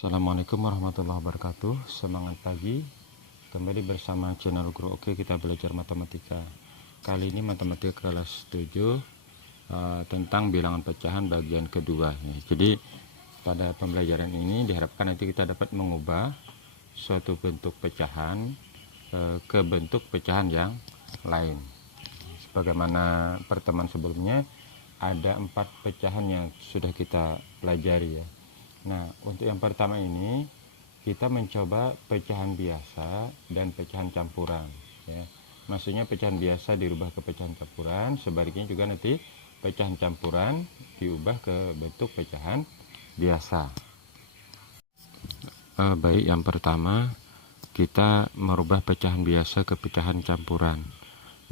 Assalamualaikum warahmatullahi wabarakatuh. Semangat pagi. Kembali bersama channel Guru Oke, kita belajar matematika. Kali ini matematika kelas 7 tentang bilangan pecahan bagian kedua. Jadi pada pembelajaran ini diharapkan nanti kita dapat mengubah suatu bentuk pecahan ke bentuk pecahan yang lain. Sebagaimana pertemuan sebelumnya ada 4 pecahan yang sudah kita pelajari ya. Nah, untuk yang pertama ini kita mencoba pecahan biasa dan pecahan campuran ya. Maksudnya pecahan biasa dirubah ke pecahan campuran, sebaliknya juga nanti pecahan campuran diubah ke bentuk pecahan biasa. Baik, yang pertama kita merubah pecahan biasa ke pecahan campuran.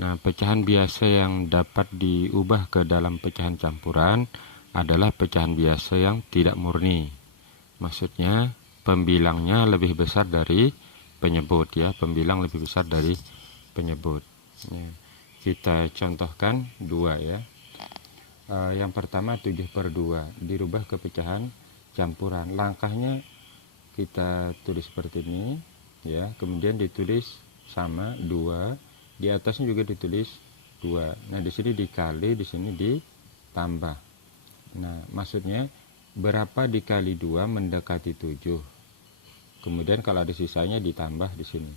Nah, pecahan biasa yang dapat diubah ke dalam pecahan campuran adalah pecahan biasa yang tidak murni. Maksudnya pembilangnya lebih besar dari penyebut ya, pembilang lebih besar dari penyebut ya. Kita contohkan 2 ya. Yang pertama 7/2 dirubah ke pecahan campuran. Langkahnya kita tulis seperti ini ya, kemudian ditulis sama 2, di atasnya juga ditulis 2. Nah, di sini dikali, di sini ditambah. Nah, maksudnya berapa dikali 2 mendekati 7. Kemudian kalau ada sisanya ditambah di sini.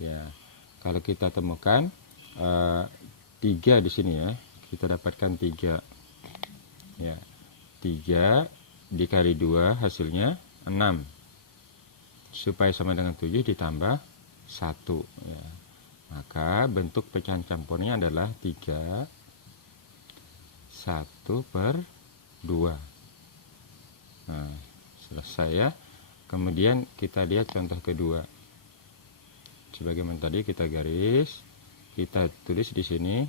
Ya. Kalau kita temukan 3 di sini ya. Kita dapatkan 3. Ya. 3 dikali 2 hasilnya 6. Supaya sama dengan 7 ditambah 1 ya. Maka bentuk pecahan campurnya adalah 3 1/2. Nah, selesai ya. Kemudian kita lihat contoh kedua. Sebagaimana tadi kita garis, kita tulis di sini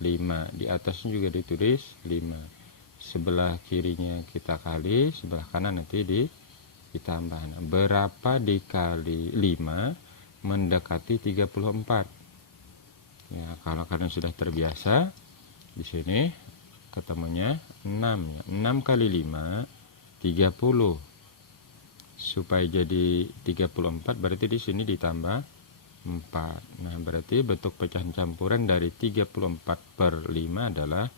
5, di atasnya juga ditulis 5. Sebelah kirinya kita kali, sebelah kanan nanti ditambah. Nah, berapa dikali 5 mendekati 34? Ya, kalau kalian sudah terbiasa di sini ketemunya 6 ya. 6 kali 5 30. Supaya jadi 34 berarti di sini ditambah 4. Nah, berarti bentuk pecahan campuran dari 34/5 adalah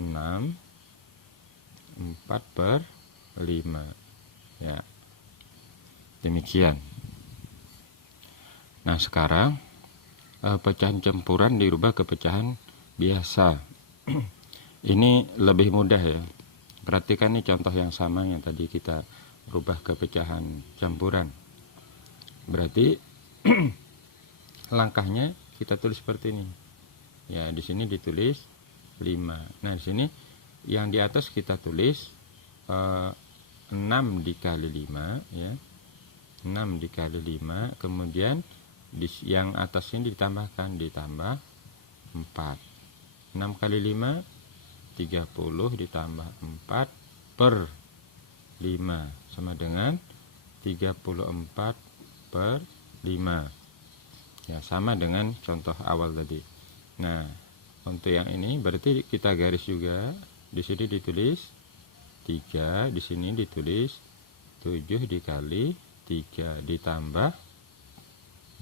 6 4/5 ya. Demikian. Nah, sekarang pecahan campuran dirubah ke pecahan biasa. Ini lebih mudah ya. Perhatikan nih contoh yang sama yang tadi kita rubah ke pecahan campuran. Berarti langkahnya kita tulis seperti ini. Ya, di sini ditulis 5. Nah, di sini yang di atas kita tulis 6 dikali 5 ya. 6 dikali 5, kemudian yang atas ini ditambahkan, ditambah 4. 6 kali 5 30 ditambah 4/5 sama dengan 34/5 ya, sama dengan contoh awal tadi. Nah, untuk yang ini berarti kita garis juga, di sini ditulis 3, di sini ditulis 7 dikali 3 ditambah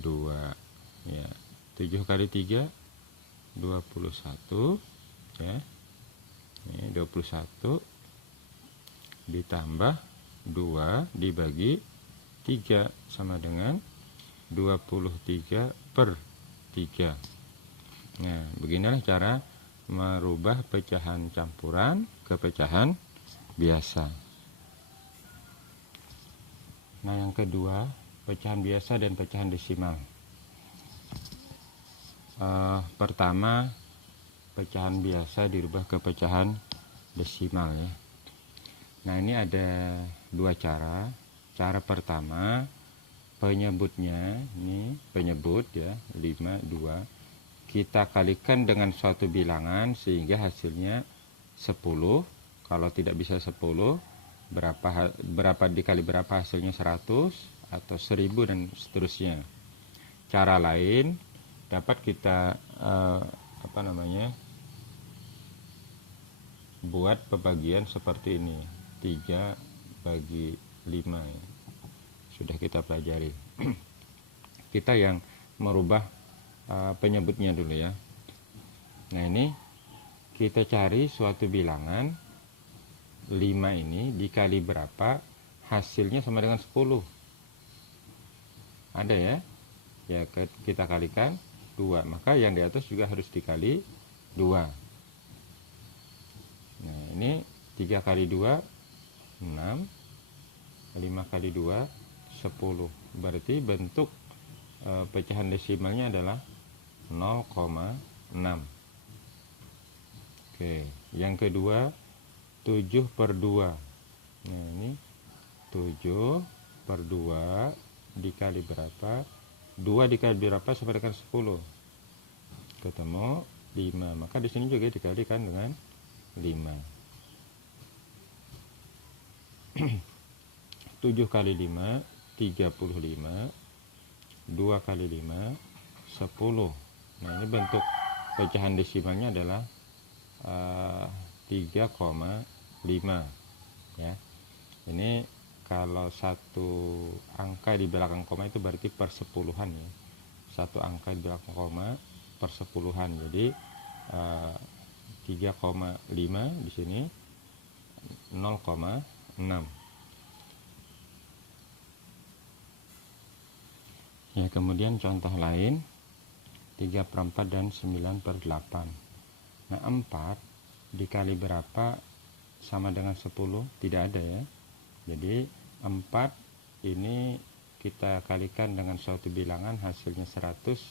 2 ya. 7 kali 3 21 ya. Ini 21 ditambah 2 dibagi 3 sama dengan 23/3. Nah, beginilah cara merubah pecahan campuran ke pecahan biasa. Nah, yang kedua, pecahan biasa dan pecahan desimal. Pertama, pecahan biasa dirubah ke pecahan desimal ya. Nah, ini ada 2 cara. Cara pertama, penyebutnya ini penyebut ya, 5 2. Kita kalikan dengan suatu bilangan sehingga hasilnya 10. Kalau tidak bisa 10, berapa dikali berapa hasilnya 100 atau 1000 dan seterusnya. Cara lain dapat kita buat pembagian seperti ini, 3/5 ya. sudah kita pelajari. Kita yang merubah penyebutnya dulu ya. Nah, ini kita cari suatu bilangan 5 ini dikali berapa hasilnya sama dengan 10. Ada ya? Ya, kita kalikan 2. Maka yang di atas juga harus dikali 2. Nah, ini 3 kali 2 6, 5 kali 2 10. Berarti bentuk pecahan desimalnya adalah 0,6. Oke, yang kedua 7/2. Nah, ini 7/2 dikali berapa? 2 dikali berapa sama dengan 10? Ketemu 5. Maka di sini juga dikalikan dengan 5. 7 kali 5 35. 2 kali 5 10. Nah, ini bentuk pecahan desimalnya adalah 3,5 ya. Ini kalau satu angka di belakang koma itu berarti persepuluhan ya. Satu angka di belakang koma persepuluhan. Jadi 3,5 di sini 0,6. Ya, kemudian contoh lain 3/4 dan 9/8. Nah, 4 dikali berapa sama dengan 10? Tidak ada ya. Jadi 4 ini kita kalikan dengan suatu bilangan hasilnya 100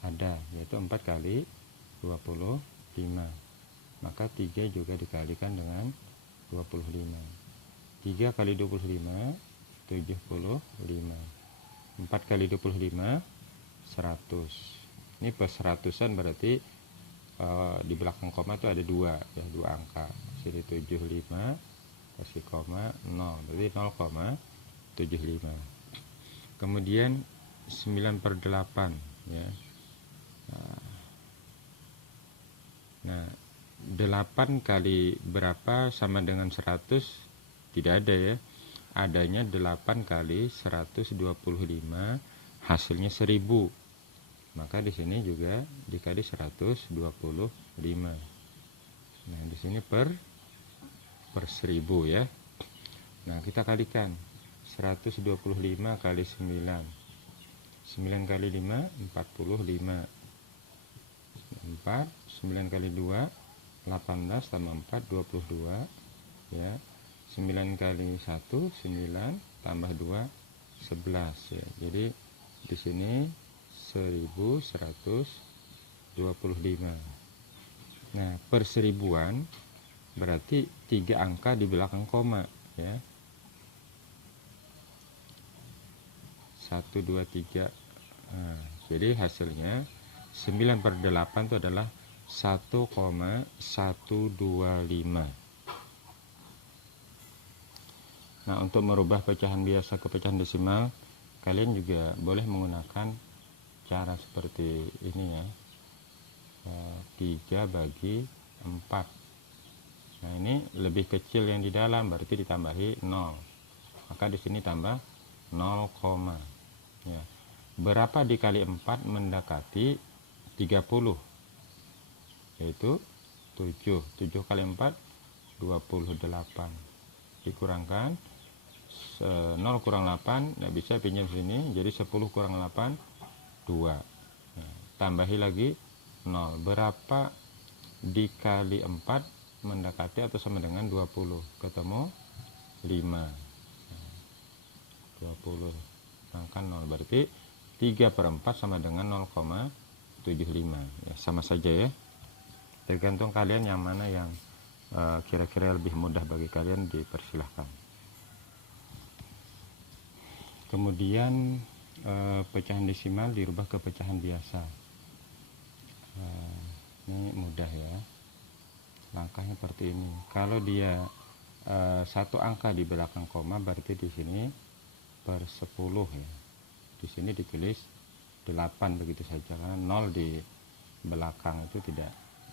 ada, yaitu 4 kali 25. Maka 3 juga dikalikan dengan 25. 3 kali 25 75. 4 kali 25 100. Ini per seratusan berarti di belakang koma itu ada 2 ya, 2 angka. Sini 75 kasih koma 0, berarti 0,75. Kemudian 9/8 ya. Nah, 8 kali berapa sama dengan 100? Tidak ada ya. Adanya 8 kali 125, hasilnya 1000. Maka di sini juga dikali 125. Nah, di sini per 1000 ya. Nah, kita kalikan 125 kali 9. 9 kali 5 45. 4 9 kali 2 18 tambah 4 22 ya. 9 kali 1 9 tambah 2 11 ya. Jadi di sini 1125. Nah, per seribuan berarti 3 angka di belakang koma ya. 1 2 3. Nah, jadi hasilnya 9/8 itu adalah 1,125. Nah, untuk merubah pecahan biasa ke pecahan desimal, kalian juga boleh menggunakan cara seperti ini ya. 3/4. Nah, ini lebih kecil yang di dalam, berarti ditambahi 0. Maka di sini tambah 0, ya. Berapa dikali 4 mendekati 30? Yaitu 7. 7 kali 4 28. Dikurangkan 0 kurang 8, nggak bisa pinjam sini, jadi 10 kurang 8 2. Nah, tambahi lagi 0. Berapa dikali 4 mendekati atau sama dengan 20? Ketemu 5. Nah, 20 kurangkan 0, berarti 3/4 sama dengan 0,75 ya. Sama saja ya, tergantung kalian yang mana yang kira-kira lebih mudah bagi kalian, dipersilahkan. Kemudian pecahan desimal dirubah ke pecahan biasa. Ini mudah ya, langkahnya seperti ini. Kalau dia satu angka di belakang koma, berarti di sini per 10 ya. Di sini ditulis 8 begitu saja, karena 0 di belakang itu tidak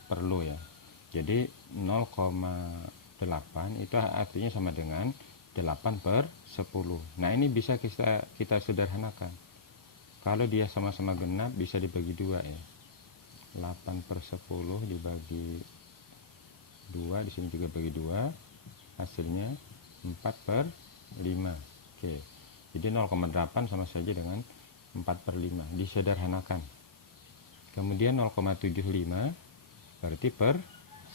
perlu ya. Jadi 0,8 itu artinya sama dengan 8 per 10. Nah, ini bisa kita sederhanakan. Kalau dia sama-sama genap bisa dibagi 2 ya. 8 per 10 dibagi 2, di sini juga bagi 2, hasilnya 4 per 5. Oke. Jadi 0,8 sama saja dengan 4 per 5, disederhanakan. Kemudian 0,75 berarti per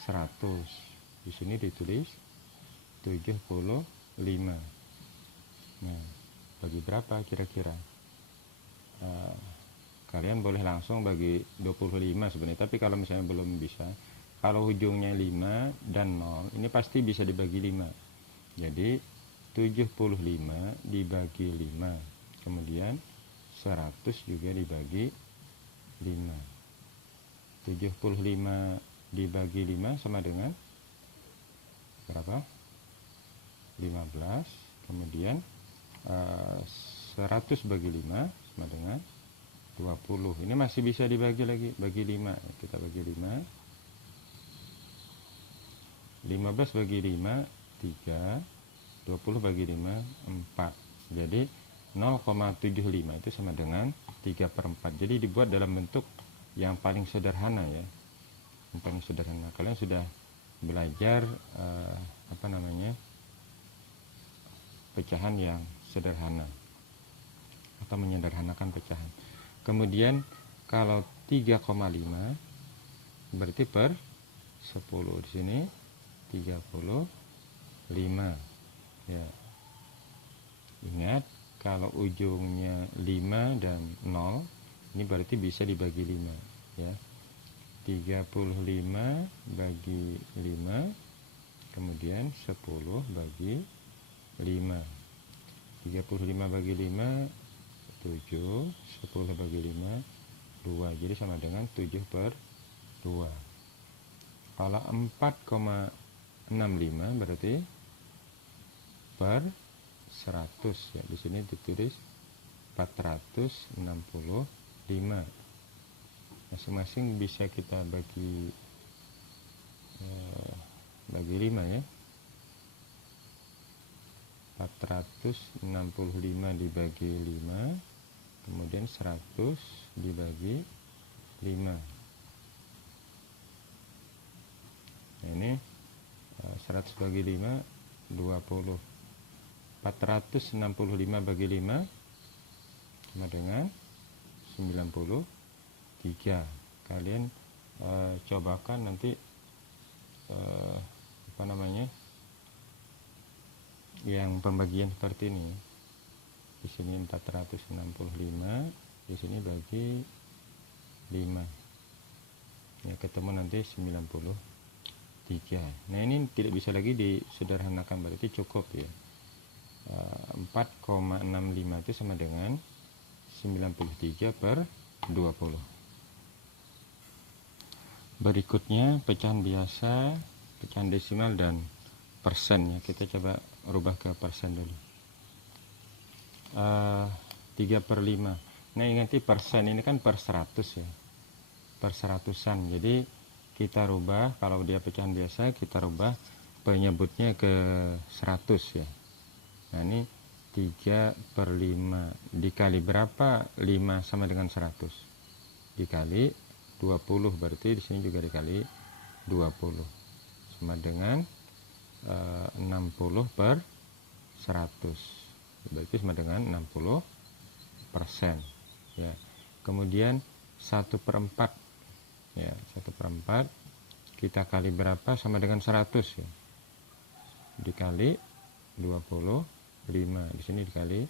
100. Di sini ditulis 75. Nah, bagi berapa kira-kira? Kalian boleh langsung bagi 25 sebenarnya, tapi kalau misalnya belum bisa, kalau ujungnya 5 dan 0, ini pasti bisa dibagi 5. Jadi 75 dibagi 5, kemudian 100 juga dibagi 5. 75 dibagi 5 sama dengan berapa? 15. Kemudian 100 bagi 5 sama dengan 20. Ini masih bisa dibagi lagi, bagi 5. Kita bagi 5. 15 bagi 5 3, 20 bagi 5 4. Jadi 0,75 itu sama dengan 3 per 4. Jadi dibuat dalam bentuk yang paling sederhana ya. Yang paling sederhana. Kalian sudah belajar pecahan yang sederhana atau menyederhanakan pecahan. Kemudian kalau 3,5 berarti per 10. Di sini 35 ya. Ingat, kalau ujungnya 5 dan 0, ini berarti bisa dibagi 5 ya. 35 bagi 5, kemudian 10 bagi 5. 35 bagi 5 7, 10 bagi 5 2, jadi sama dengan 7 per 2. Kalau 4,65 berarti per 100 ya. Di sini ditulis 465. Masing-masing bisa kita bagi 5 ya. 465 dibagi 5, kemudian 100 dibagi 5. Nah, ini 100 bagi 5 20. 465 bagi 5 sama dengan 93. Kalian cobakan nanti yang pembagian seperti ini. Di sini 465, di sini bagi 5 ya, ketemu nanti 93. Nah, ini tidak bisa lagi disederhanakan, berarti cukup ya. 4,65 itu sama dengan 93 per 20. Berikutnya pecahan biasa, pecahan desimal dan persen ya. Kita coba rubah ke persen dulu. 3 per 5. Nah, ingat persen ini kan per 100 ya, per seratusan. Jadi kita rubah, kalau dia pecahan biasa kita rubah penyebutnya ke 100 ya. Nah, ini 3 per 5 dikali berapa? 5 sama dengan 100 dikali 20, berarti di sini juga dikali 20 sama dengan 60 per 100, berarti sama dengan 60% ya. Kemudian 1 per 4 ya, 1 per 4 kita kali berapa? Sama dengan 100 ya, dikali 25. Di sini dikali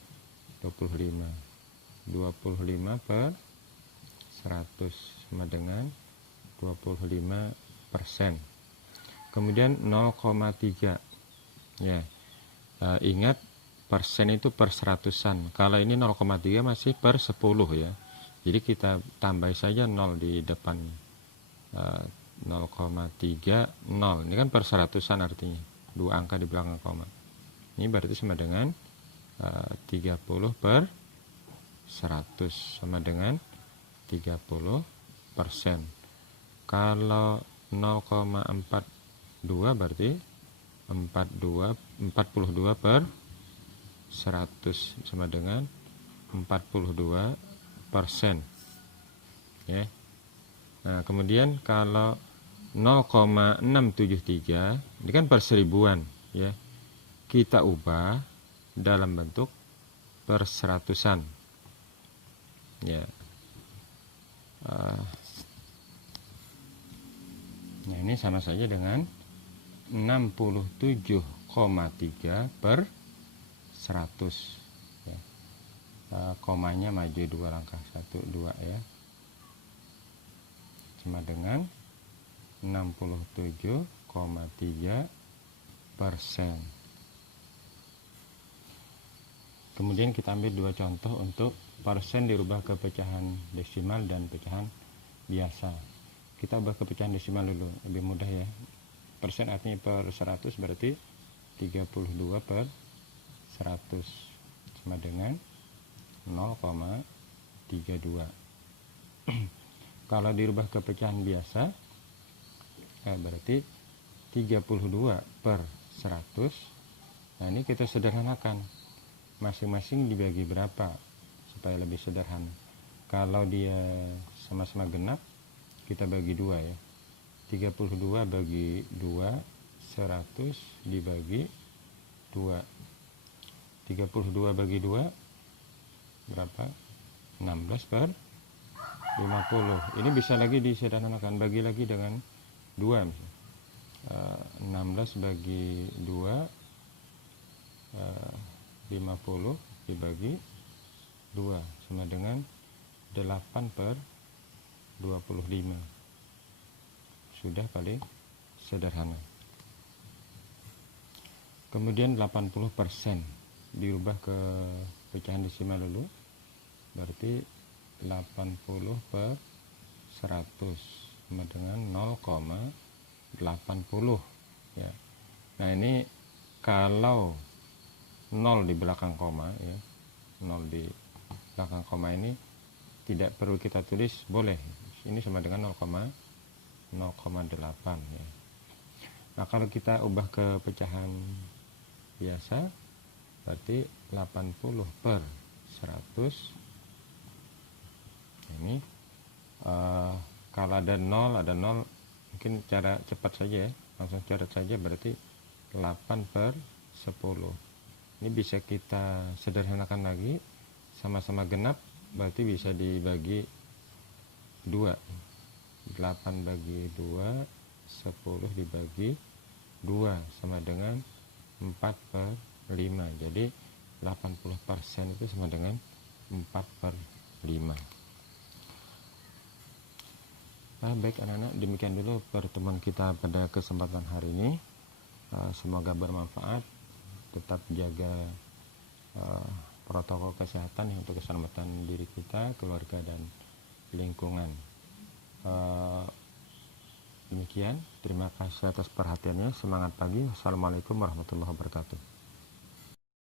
25. 25 per 100 sama dengan 25%. Kemudian 0,3 ya. Ingat, persen itu per seratusan. Kalau ini 0,3 masih per 10 ya. Jadi kita tambah saja 0 di depan. 0,3 0. Ini kan per seratusan, artinya 2 angka di belakang koma. Ini berarti sama dengan 30 per 100 sama dengan 30%. Kalau 0,42 berarti 42 per 100 sama dengan 42%, ya. Nah, kemudian kalau 0,673 ini kan per seribuan, ya. Kita ubah dalam bentuk per seratusan, ya. Nah, ini sama saja dengan 67,3 per 100, ya. Komanya maju 2 langkah, 1, 2, ya, sama dengan 67,3%. Kemudian kita ambil 2 contoh untuk persen dirubah ke pecahan desimal dan pecahan biasa. Kita ubah ke pecahan desimal dulu, lebih mudah, ya. Persen artinya per 100, berarti 32 per 100 sama dengan 0,32. Kalau dirubah ke pecahan biasa, berarti 32 per 100. Nah, ini kita sederhanakan, masing-masing dibagi berapa supaya lebih sederhana. Kalau dia sama-sama genap, kita bagi 2, ya. 32 bagi 2, 100 dibagi 2. 32 bagi 2 berapa? 16 per 50. Ini bisa lagi disederhanakan, bagi lagi dengan 2, misalnya. 16 bagi 2, 50 dibagi 2 sama dengan 8 per 25. Sudah paling sederhana. Kemudian 80% dirubah ke pecahan desimal dulu, berarti 80 per 100 sama dengan 0,80, ya. Nah, ini kalau 0 di belakang koma, ya, 0 di belakang koma ini tidak perlu kita tulis, boleh. Ini sama dengan 0,8, ya. Nah, kalau kita ubah ke pecahan biasa, berarti 80 per 100. Ini kalau ada 0, mungkin cara cepat saja, ya, langsung catat saja, berarti 8 per 10. Ini bisa kita sederhanakan lagi, sama-sama genap, berarti bisa dibagi 2. 8 bagi 2, 10 dibagi 2 sama dengan 4 per 5. Jadi 80% itu sama dengan 4 per 5. Nah, baik anak-anak, demikian dulu pertemuan kita pada kesempatan hari ini. Semoga bermanfaat. Tetap jaga protokol kesehatan untuk keselamatan diri kita, keluarga, dan lingkungan. Demikian, terima kasih atas perhatiannya. Semangat pagi. Assalamualaikum warahmatullahi wabarakatuh.